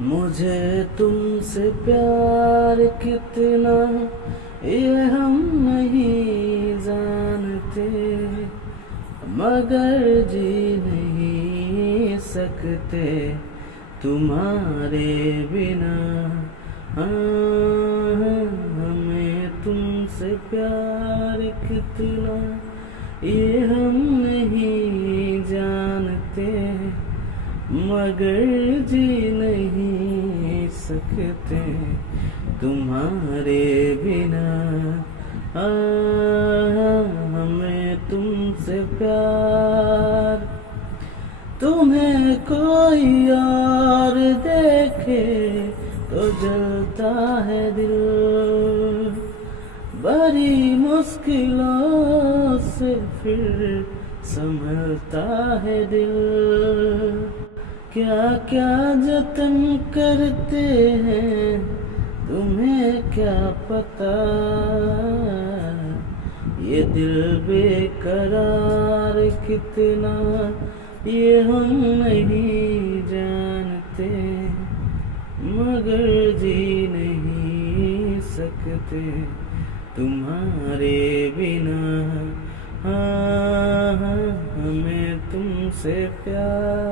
मुझे तुमसे प्यार कितना ये हम नहीं जानते, मगर जी नहीं सकते तुम्हारे बिना। हमें तुमसे प्यार कितना ये हम नहीं जानते, मगर जी नहीं सकते तुम्हारे बिना। हमें तुमसे प्यार, तुम्हें कोई और देखे तो जलता है दिल, बड़ी मुश्किलों से फिर संभलता है दिल। क्या क्या जतन करते हैं तुम्हें क्या पता, ये दिल बेकरार कितना ये हम नहीं जानते, मगर जी नहीं सकते तुम्हारे बिना। हमें तुमसे प्यार।